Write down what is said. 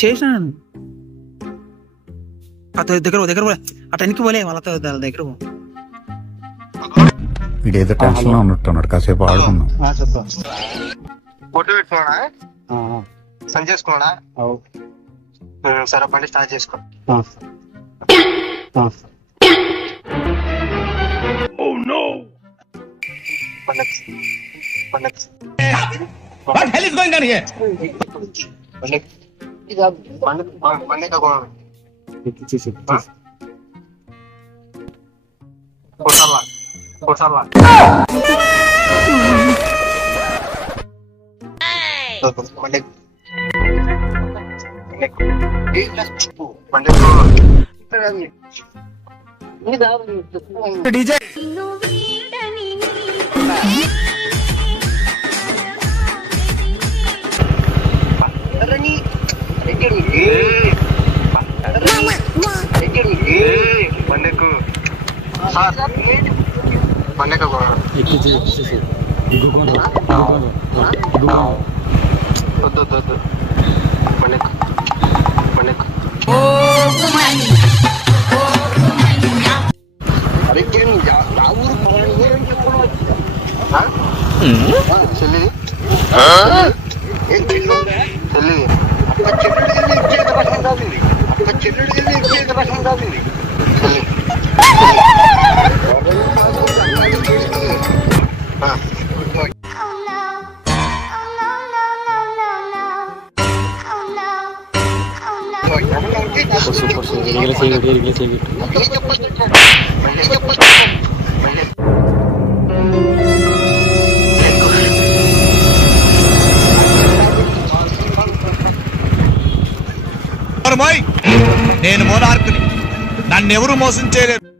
చేసినాను అతని దగ్గర అతనికి పోలే వాళ్ళ దగ్గర వీడేదో టెన్షన్ లో ఉన్నట్టున్నాడు, కాసేపు ఆడుకున్నాం. ఫోటో పెట్టుకున్నాడా? సెండ్ చేసుకున్నాడా? సరే బండి స్టార్ట్ చేసుకో. నేను మోనార్కుని, నన్నెవరు మోసం చేయలేరు.